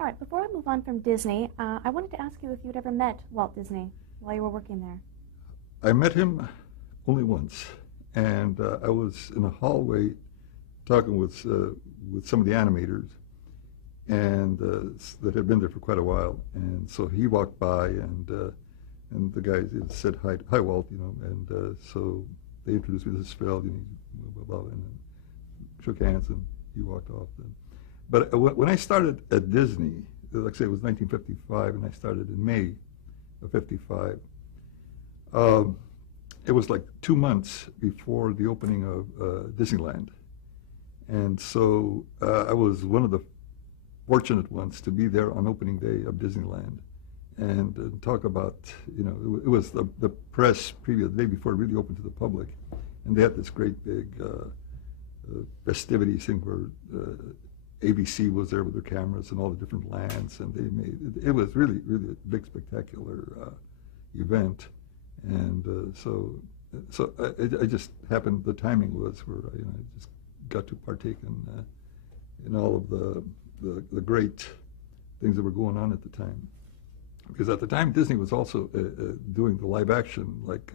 All right, before I move on from Disney, I wanted to ask you if you'd ever met Walt Disney while you were working there. I met him only once, and I was in a hallway talking with some of the animators, and that had been there for quite a while. And so he walked by, and the guy said hi, Walt, and so they introduced me. This is Phil, blah, blah, blah, and shook hands, and he walked off. But when I started at Disney, like I say, it was 1955, and I started in May of '55. It was like 2 months before the opening of Disneyland. And so I was one of the fortunate ones to be there on opening day of Disneyland. And talk about, it was the press preview, the day before it really opened to the public. And they had this great big festivities thing where ABC was there with their cameras and all the different lands. And they made, it was really, really a big, spectacular event. And so I just happened, the timing was where I just got to partake in all of the great things that were going on at the time. Because at the time, Disney was also doing the live action, like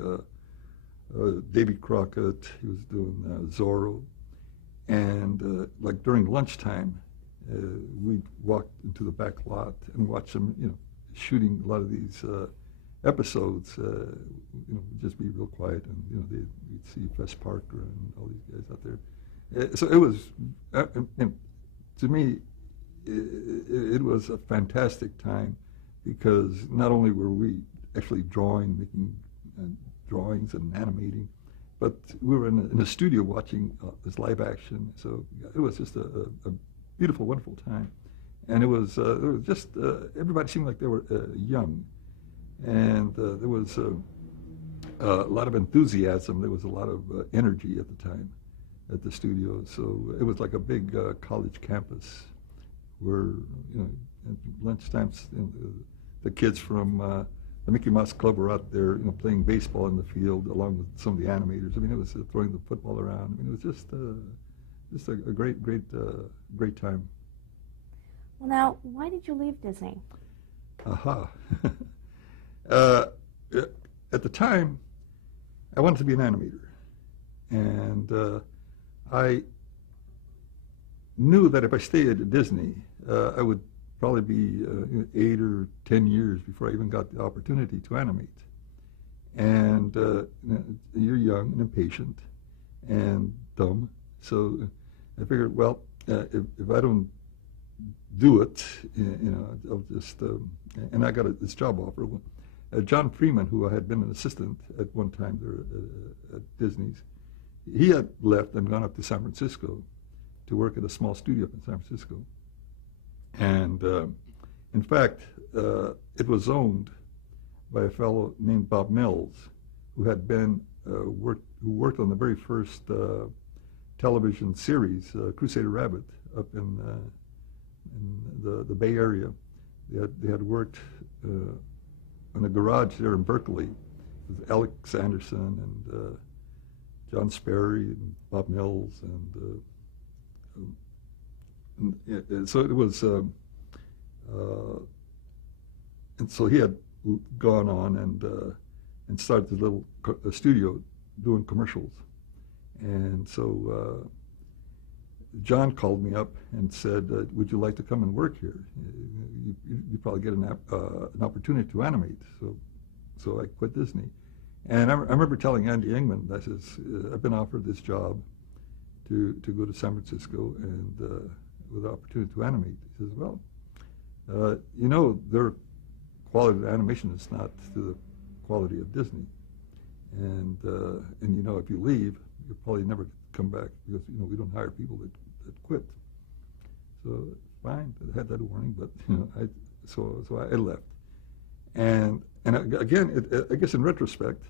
Davy Crockett, he was doing Zorro. And like during lunchtime, we'd walk into the back lot and watch them, shooting a lot of these episodes, just be real quiet, and we'd see Fess Parker and all these guys out there. So it was, to me, it was a fantastic time, because not only were we actually making drawings and animating, but we were in a studio watching this live action. So it was just a beautiful, wonderful time, and it was just everybody seemed like they were young. And there was a lot of enthusiasm. There was a lot of energy at the time at the studio. So it was like a big college campus where, at lunchtimes, the kids from the Mickey Mouse Club were out there, playing baseball in the field along with some of the animators. I mean, it was throwing the football around. I mean, it was just a great, great time. Well, now, why did you leave Disney? Aha. At the time, I wanted to be an animator, and I knew that if I stayed at Disney, I would probably be 8 or 10 years before I even got the opportunity to animate. And you're young and impatient and dumb, so I figured, well, if I don't do it, I'll just, and I got this job offer. John Freeman, who I had been an assistant at one time there at Disney's, he had left and gone up to San Francisco to work at a small studio up in San Francisco. And in fact, it was owned by a fellow named Bob Mills, who had been who worked on the very first television series, Crusader Rabbit, up in the Bay Area. They had worked in a garage there in Berkeley with Alex Anderson and John Sperry and Bob Mills, and so it was, and so he had gone on and started the little studio doing commercials, and so John called me up and said, "Would you like to come and work here? You probably get an opportunity to animate." So I quit Disney, and I remember telling Andy Ingman, I says, "I've been offered this job to go to San Francisco and with the opportunity to animate." He says, "Well, their quality of animation is not to the quality of Disney, and if you leave, you'll probably never come back, because we don't hire people that quit." So fine, I had that warning, but so I left, and again, I guess in retrospect,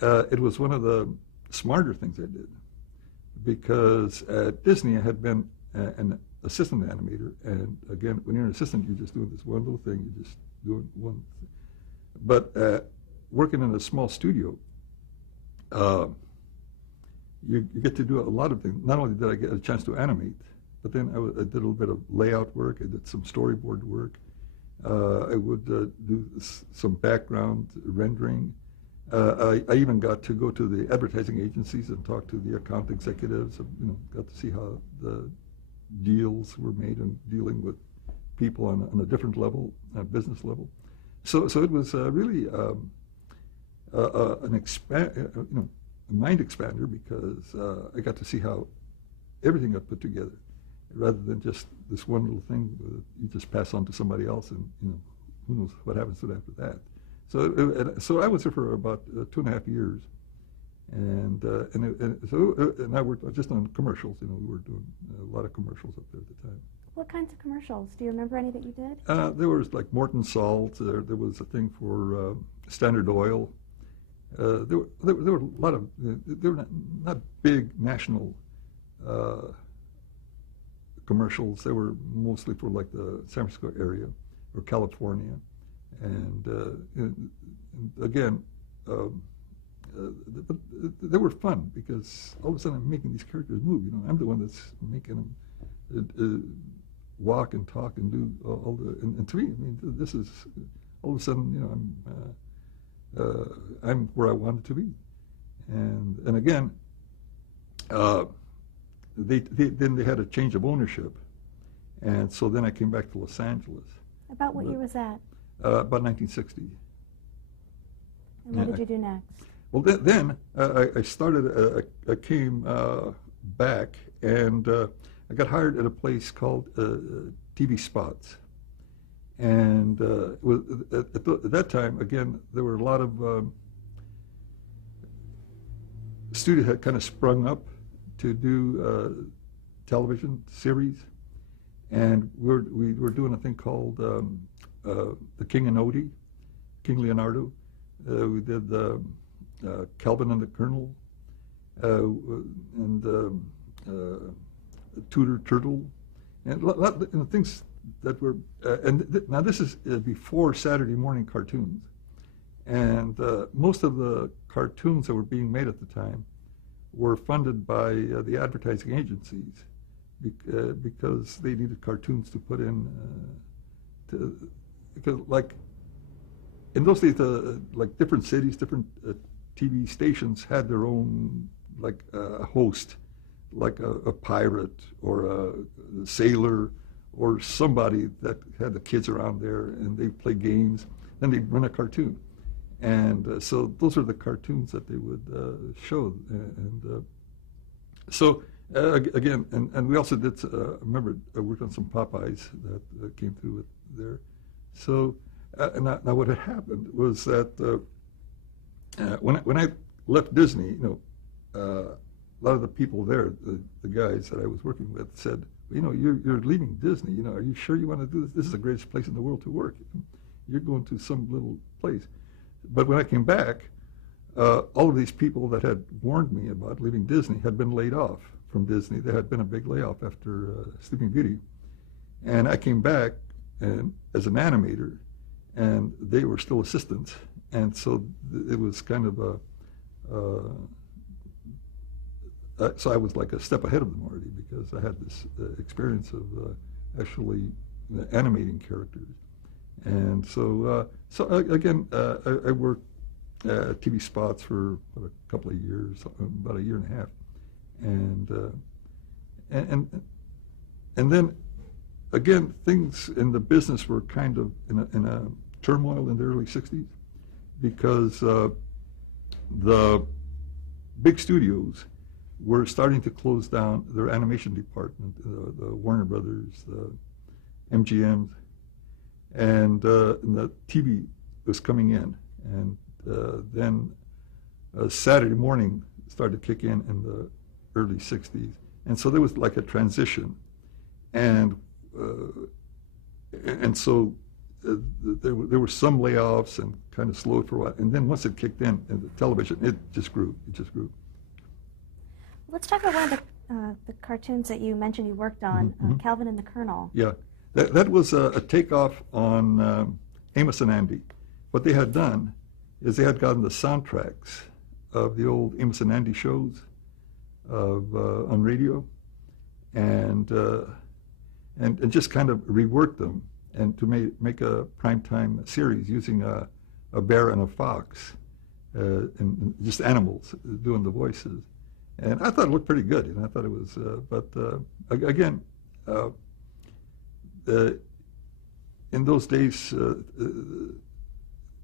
it was one of the smarter things I did, because at Disney I had been an assistant animator, and again, when you're an assistant, you're just doing this one little thing, you're just doing one thing. But working in a small studio, you get to do a lot of things. Not only did I get a chance to animate, but then I did a little bit of layout work. I did some storyboard work. I would do some background rendering. I even got to go to the advertising agencies and talk to the account executives. Got to see how the deals were made and dealing with people on a different level, a business level. So it was really a mind expander, because I got to see how everything got put together, rather than just this one little thing that you just pass on to somebody else, and who knows what happens to it after that. So I was there for about 2.5 years, and I worked just on commercials. We were doing a lot of commercials up there at the time. What kinds of commercials? Do you remember any that you did? There was like Morton Salt. There was a thing for Standard Oil. There were a lot of. They were not big national commercials. They were mostly for like the San Francisco area or California, and again, but they were fun, because all of a sudden I'm making these characters move. I'm the one that's making them walk and talk and do all the. And to me, this is all of a sudden, I'm where I wanted to be, and again, then they had a change of ownership, and so then I came back to Los Angeles. About what year was that? About 1960. And what did you do next? Well, then I started. I came back, and I got hired at a place called TV Spots. And at that time, again, there were a lot of studios had kind of sprung up to do television series, and we were doing a thing called The King and Odie, King Leonardo. We did Calvin and the Colonel, and Tudor Turtle, and a lot of things that were, now this is before Saturday morning cartoons, and most of the cartoons that were being made at the time were funded by the advertising agencies, because they needed cartoons to put in, because like in those days, like different cities, different TV stations had their own like host, like a pirate or a sailor, or somebody that had the kids around there, and they'd play games. Then they'd run a cartoon. And so those are the cartoons that they would show. And so, again, and we also did, remember, I worked on some Popeyes that came through with there. So, now what had happened was that when I left Disney, a lot of the people there, the guys that I was working with, said, you're leaving Disney. Are you sure you want to do this? This is the greatest place in the world to work. You're going to some little place. But when I came back, all of these people that had warned me about leaving Disney had been laid off from Disney. There had been a big layoff after Sleeping Beauty. And I came back as an animator, and they were still assistants. And so it was kind of so I was like a step ahead of them already, because I had this experience of actually animating characters. And so, again, I worked TV spots for a couple of years, about 1.5 years, and then again, things in the business were kind of in a turmoil in the early '60s, because the big studios were starting to close down their animation department, the Warner Brothers, the MGMs, and the TV was coming in, and then Saturday morning started to kick in the early '60s, and so there was like a transition, and so there were some layoffs and kind of slowed for a while, and then once it kicked in the television, it just grew. Let's talk about one of the cartoons that you mentioned you worked on, Calvin and the Colonel. Yeah, that was a takeoff on Amos and Andy. What they had done is they had gotten the soundtracks of the old Amos and Andy shows on radio, and just kind of rework them and to make a primetime series using a bear and a fox, and just animals doing the voices. And I thought it looked pretty good. I thought it was, again, in those days,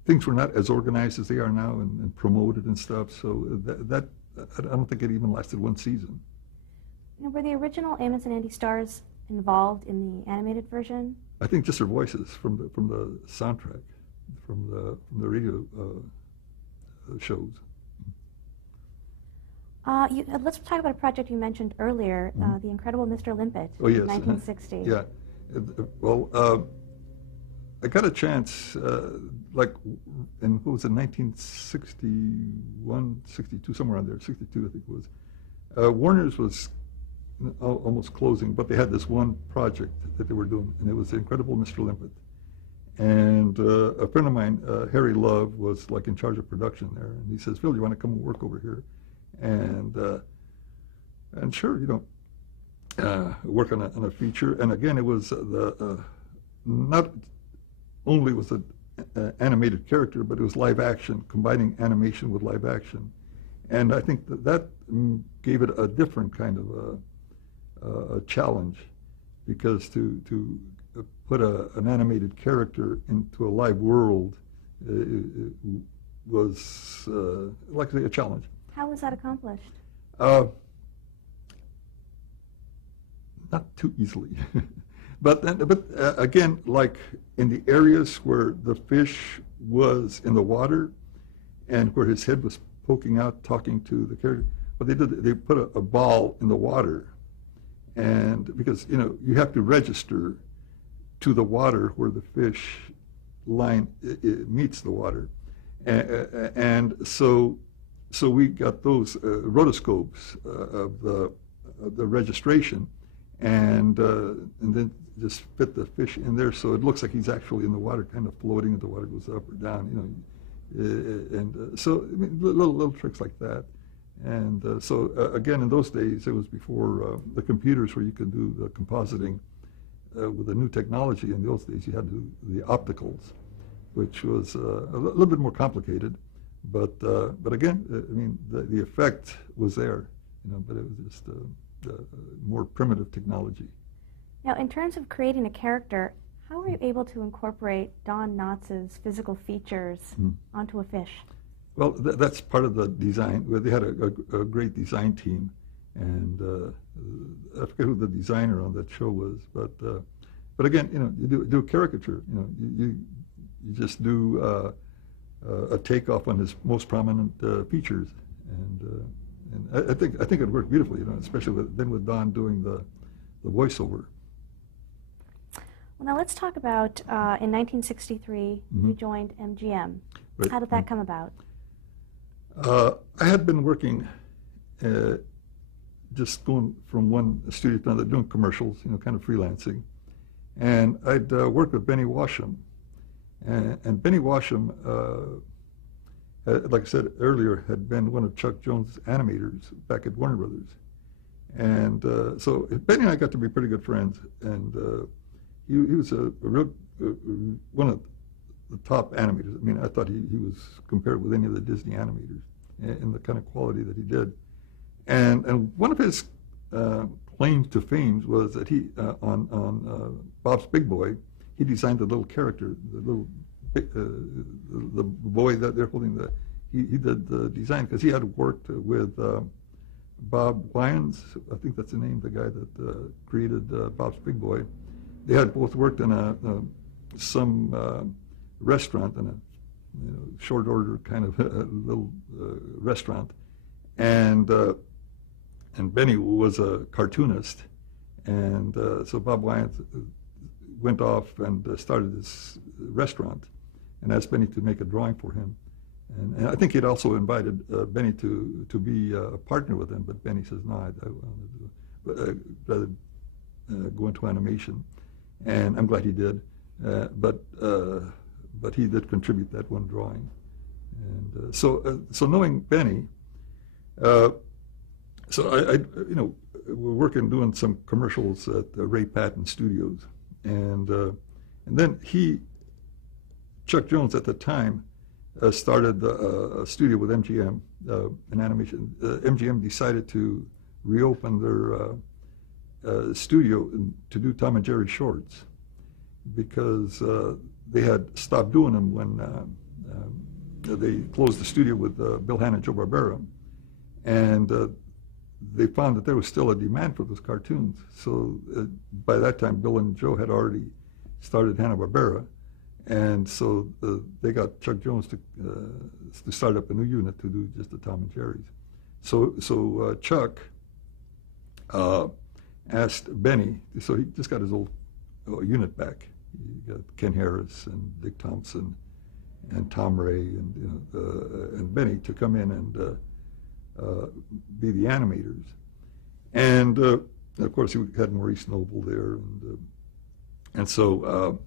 things were not as organized as they are now and promoted and stuff. So that I don't think it even lasted one season. Now, were the original Amos and Andy stars involved in the animated version? I think just their voices from the soundtrack, from the radio shows. Let's talk about a project you mentioned earlier, The Incredible Mr. Limpet, oh, yes. in 1960. Yeah. Well, I got a chance, like in, what was it, 1961, 62, somewhere around there, 62 I think it was. Warner's was almost closing, but they had this one project that they were doing, and it was The Incredible Mr. Limpet. And a friend of mine, Harry Love, was like in charge of production there, and he says, "Phil, you want to come and work over here?" And sure, work on a feature. And again, it was not only was it animated character, but it was live action, combining animation with live action. And I think that gave it a different kind of a challenge, because to put an animated character into a live world was, like I say, a challenge. How was that accomplished? Not too easily. But again, like in the areas where the fish was in the water and where his head was poking out, talking to the character, what they did, they put a ball in the water, and because you have to register to the water where the fish line it meets the water, and so we got those rotoscopes of the registration, and then just fit the fish in there, so it looks like he's actually in the water, kind of floating, and the water goes up or down, so I mean, little tricks like that. And so again, in those days, it was before the computers where you could do the compositing with the new technology. In those days, you had to do the opticals, which was a little bit more complicated. But again, I mean, the effect was there, but it was just more primitive technology. Now, in terms of creating a character, how were you able to incorporate Don Knotts' physical features onto a fish? Well, that's part of the design. They had a great design team, and I forget who the designer on that show was, but again, you do a caricature. You just do a takeoff on his most prominent features, and I think it worked beautifully. Especially with Don doing the voiceover. Well, now let's talk about in 1963 you joined MGM. Right. How did that come about? I had been working, just going from one studio to another, doing commercials, kind of freelancing. And I'd worked with Benny Washam. And Benny Washam, like I said earlier, had been one of Chuck Jones' animators back at Warner Brothers. And so Benny and I got to be pretty good friends. And he was a real, one of the top animators. I mean, I thought he was compared with any of the Disney animators in the kind of quality that he did. And one of his claims to fame was that he, on Bob's Big Boy, he designed the little character, the boy that they're holding. He did the design because he had worked with Bob Wyans, I think that's the name, the guy that created Bob's Big Boy. They had both worked in some restaurant, in a short order kind of little restaurant, and Benny was a cartoonist, and so Bob Wyans went off and started this restaurant, and asked Benny to make a drawing for him, and I think he'd also invited Benny to be a partner with him, but Benny says no, I want to rather go into animation, and I'm glad he did, but he did contribute that one drawing. And so knowing Benny, So we're working doing some commercials at Ray Patton Studios, and then Chuck Jones at the time started a studio with MGM, an animation. MGM decided to reopen their studio to do Tom and Jerry shorts because they had stopped doing them when they closed the studio with Bill Hanna and Joe Barbera, and they found that there was still a demand for those cartoons. So by that time, Bill and Joe had already started Hanna-Barbera, and so they got Chuck Jones to start up a new unit to do just the Tom and Jerry's. So Chuck asked Benny, so he just got his old unit back. He got Ken Harris and Dick Thompson and Tom Ray and Benny to come in and be the animators. And of course, he had Maurice Noble there, and so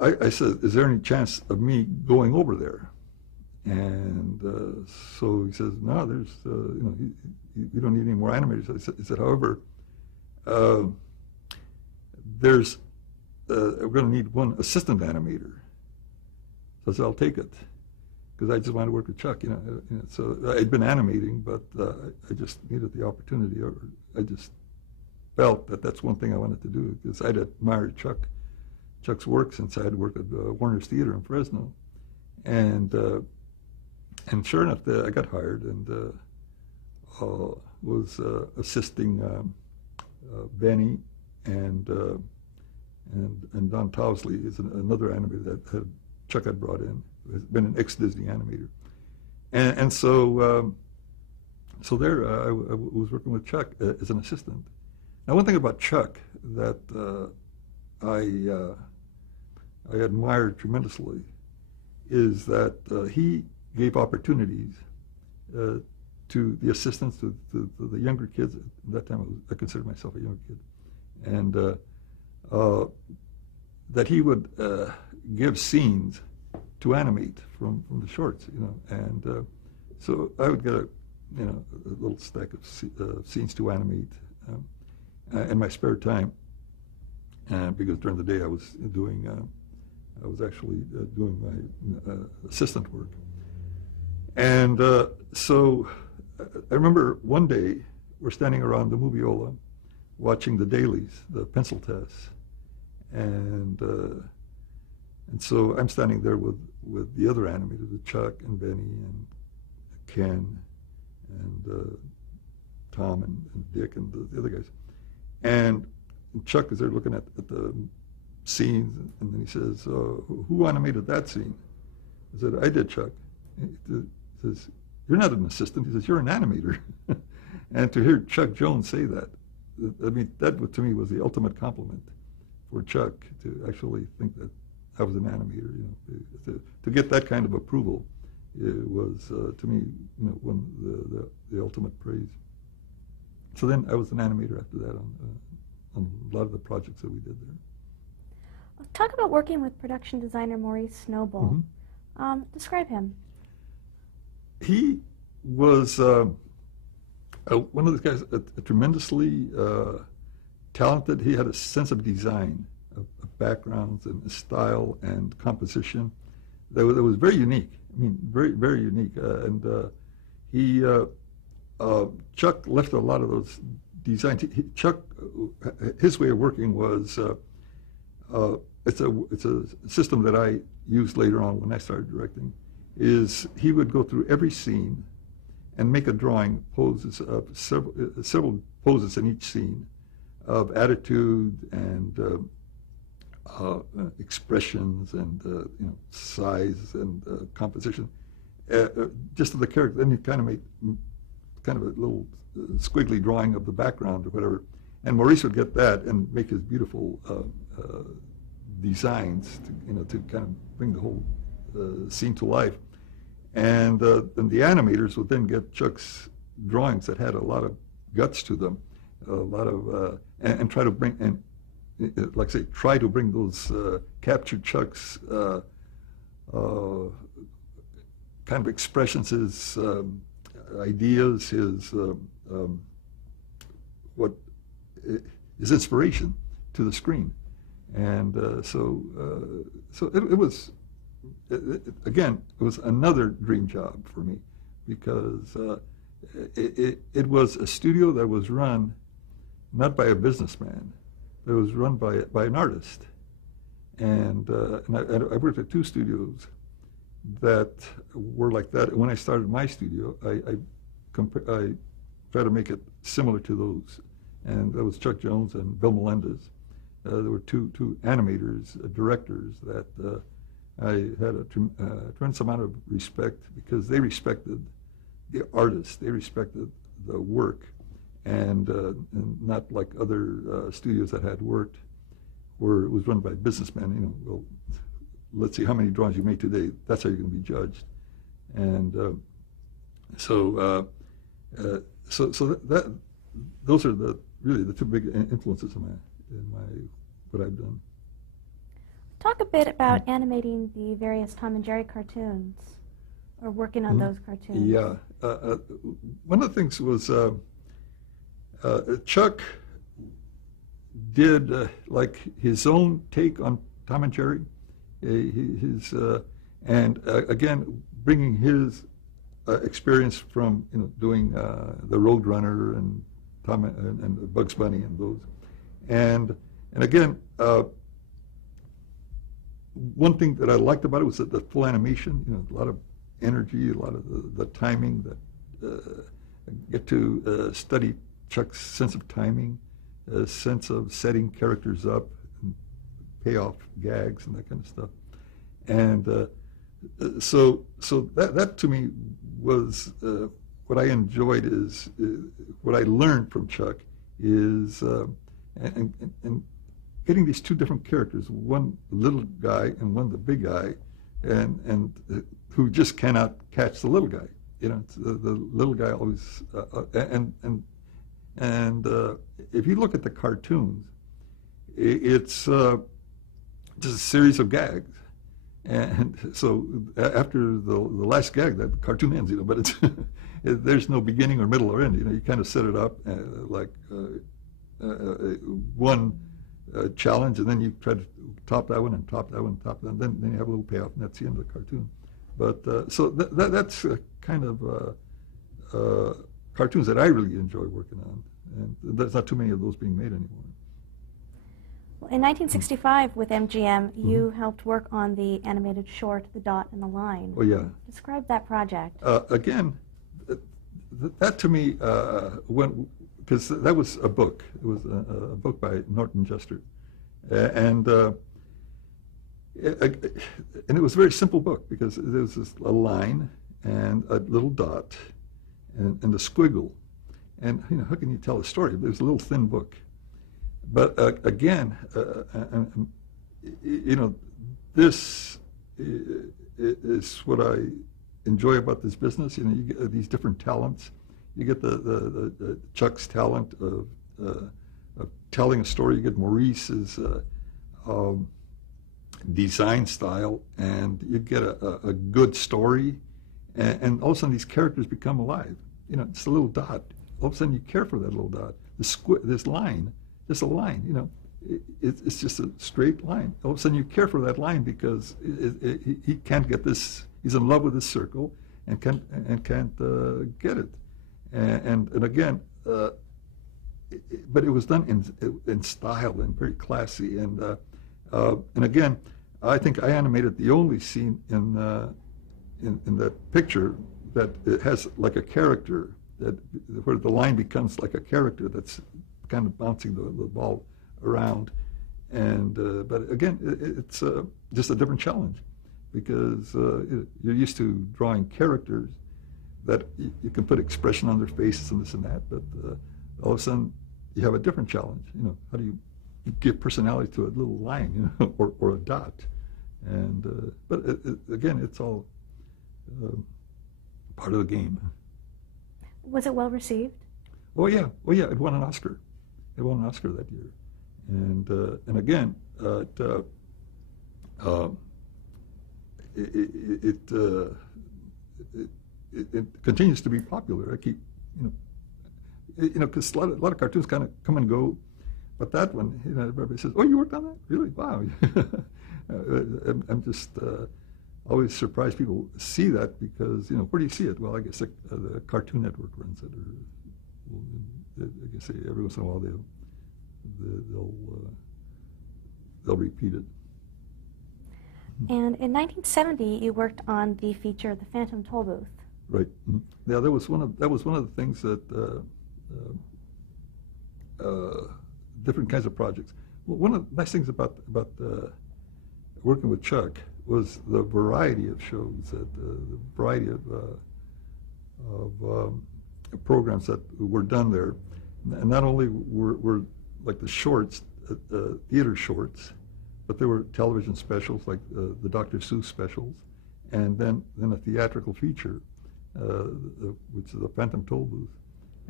I said, "Is there any chance of me going over there?" And so he says, "No, there's you don't need any more animators." He said, "However, we're going to need one assistant animator." So I said, "I'll take it," because I just wanted to work with Chuck. So I'd been animating, but I just needed the opportunity, or I just felt that that's one thing I wanted to do, because I'd admired Chuck's work since I had worked at Warner's Theater in Fresno, and sure enough, I got hired and was assisting Benny and Don Towsley is another animator that Chuck had brought in, who has been an ex-Disney animator, and so there I was working with Chuck as an assistant. Now, one thing about Chuck that I admired tremendously is that he gave opportunities to the assistants, to the younger kids. At that time, I considered myself a young kid, and that he would give scenes to animate from the shorts, and so I would get a little stack of scenes to animate in my spare time, because during the day I was actually doing my assistant work. And so I remember one day we're standing around the Moviola watching the dailies, the pencil tests, and so I'm standing there with the other animators, with Chuck and Benny and Ken and Tom and Dick and the other guys. And Chuck is there looking at the scenes, and then he says, "Who animated that scene?" I said, "I did, Chuck." He says, "You're not an assistant." He says, "You're an animator." And to hear Chuck Jones say that, I mean, that to me was the ultimate compliment for Chuck, to actually think that I was an animator. To get that kind of approval, it was to me, one the ultimate praise. So then I was an animator after that on a lot of the projects that we did there. Talk about working with production designer Maurice Noble. Mm-hmm. Describe him. He was one of those guys, tremendously talented. He had a sense of design, of backgrounds and style and composition that was very unique. I mean, very, very unique. Chuck left a lot of those designs. Chuck, his way of working was, it's a system that I used later on when I started directing, is he would go through every scene and make a drawing, poses of several poses in each scene of attitude and expressions and size and composition, just of the character. Then you kind of make kind of a little squiggly drawing of the background or whatever, and Maurice would get that and make his beautiful designs to kind of bring the whole scene to life. And the animators would then get Chuck's drawings that had a lot of guts to them, a lot of and try to bring like I say, try to bring those capture Chuck's kind of expressions, his ideas, his inspiration to the screen, and so it was. Again, it was another dream job for me because it was a studio that was run not by a businessman, but it was run by an artist. And I worked at 2 studios that were like that. When I started my studio, I tried to make it similar to those. And that was Chuck Jones and Bill Melendez. There were two animators, directors that I had a tremendous amount of respect because they respected the artist, they respected the work, and not like other studios that had worked where it was run by businessmen. You know, well, let's see how many drawings you made today. That's how you're going to be judged, and so that those are really the 2 big influences in what I've done. Talk a bit about animating the various Tom and Jerry cartoons, or working on those cartoons. Yeah. One of the things was Chuck did like his own take on Tom and Jerry, and again bringing his experience from doing the Roadrunner and Tom and Bugs Bunny and those, and again. One thing that I liked about it was that the full animation, a lot of energy, a lot of the timing that I get to study Chuck's sense of timing, a sense of setting characters up, and payoff gags and that kind of stuff. And so that to me was what I enjoyed is what I learned from Chuck is and getting these 2 different characters, one the little guy and one the big guy, and who just cannot catch the little guy. It's the little guy always, and if you look at the cartoons, it's just a series of gags, and so after the last gag, that cartoon ends. But it's there's no beginning or middle or end. You kind of set it up like one. Challenge, and then you try to top that one and top that one and top that, and then you have a little payoff, and that's the end of the cartoon. But so that's kind of cartoons that I really enjoy working on, and there's not too many of those being made anymore. Well, in 1965, with MGM, you helped work on the animated short, The Dot and the Line. Oh, yeah. Describe that project. Again, that to me, because that was a book. It was a book by Norton Juster, and it was a very simple book because there was a line and a little dot and a squiggle, and how can you tell a story? It was a little thin book, but again, this is what I enjoy about this business. You get these different talents. You get the Chuck's talent of telling a story. You get Maurice's design style, and you get a good story, and all of a sudden these characters become alive. It's a little dot. All of a sudden you care for that little dot. This line, just a line. It's just a straight line. All of a sudden you care for that line because he can't get this. He's in love with this circle and can't get it. And again, but it was done in style and very classy. And again, I think I animated the only scene in that picture that it has like a character where the line becomes like a character that's kind of bouncing the ball around. And but again, it's just a different challenge because you're used to drawing characters that you can put expression on their faces and this and that, but all of a sudden you have a different challenge. How do you give personality to a little line, or a dot? And but again, it's all part of the game. Was it well received? Oh yeah, it won an Oscar. It won an Oscar that year, and again, it continues to be popular. I keep, because a lot of cartoons kind of come and go, but that one, everybody says, "Oh, you worked on that? Really? Wow!" I'm just always surprised people see that because where do you see it? Well, I guess the Cartoon Network runs it, or I guess every once in a while they'll repeat it. And in 1970, you worked on the feature "The Phantom Toll Booth." Right. Mm-hmm. Yeah, that was one of the things that different kinds of projects. Well, one of the nice things about working with Chuck was the variety of shows, the variety of programs that were done there, and not only were like the shorts, theater shorts, but there were television specials like the Dr. Seuss specials, and then a theatrical feature, which is the Phantom Toll Booth.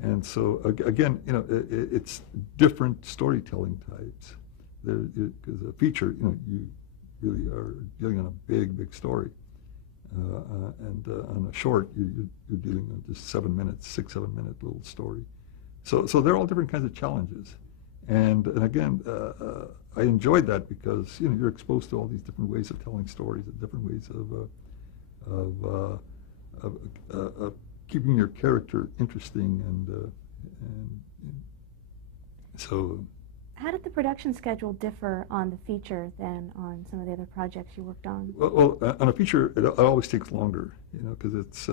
And so again, it's different storytelling types. Because a feature, you really are dealing on a big story, and on a short, you're dealing on just 7 minutes, 6-7 minute little story. So they're all different kinds of challenges, and again, I enjoyed that because you're exposed to all these different ways of telling stories, and different ways of keeping your character interesting, and so. How did the production schedule differ on the feature than on some of the other projects you worked on? Well, on a feature, it always takes longer, because it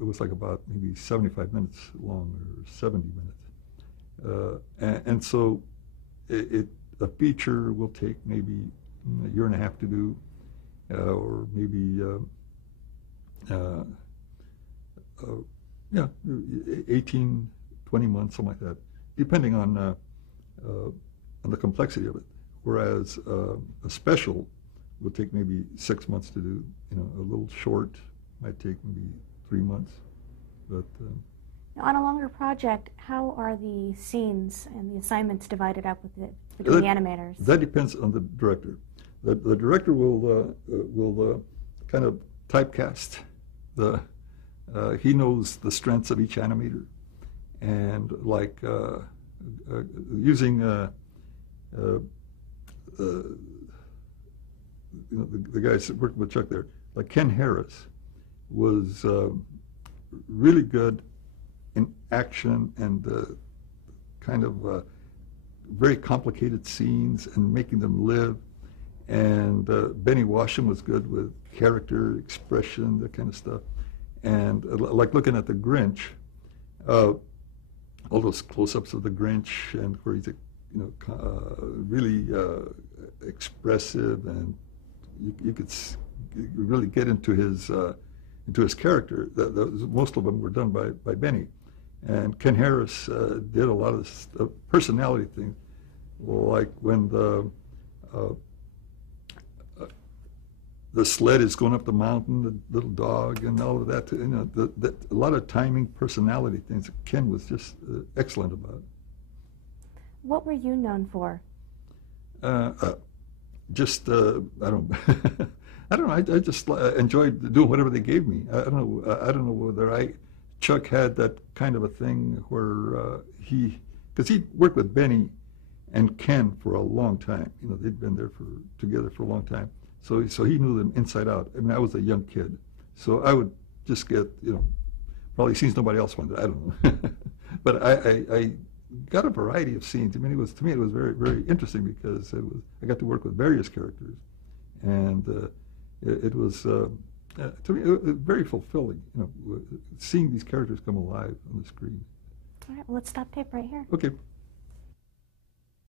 was like about maybe 75 minutes long or 70 minutes, and so a feature will take maybe a year and a half to do, or maybe 18, 20 months, something like that, depending on the complexity of it. Whereas a special will take maybe 6 months to do. A little short might take maybe 3 months. But now, on a longer project, how are the scenes and the assignments divided up between the animators? That depends on the director. The director will kind of typecast he knows the strengths of each animator, and like using the guys that worked with Chuck there, like Ken Harris was really good in action and kind of very complicated scenes and making them live. And Benny Washam was good with character, expression, that kind of stuff. And like looking at the Grinch, all those close-ups of the Grinch, and where he's really expressive, and you could really get into his character. Most of them were done by Benny, and Ken Harris did a lot of this personality things, like when the sled is going up the mountain, the little dog, and all of that. A lot of timing, personality things that Ken was just excellent about. What were you known for? Just I don't know. I just enjoyed doing whatever they gave me. I don't know whether Chuck had that kind of a thing where because he worked with Benny and Ken for a long time. They'd been there together for a long time. So he knew them inside out. I mean, I was a young kid, so I would just get, probably scenes nobody else wanted. I don't know, but I got a variety of scenes. I mean, to me it was very, very interesting because I got to work with various characters, and it was to me it was very fulfilling. Seeing these characters come alive on the screen. All right, well, let's stop tape right here. Okay.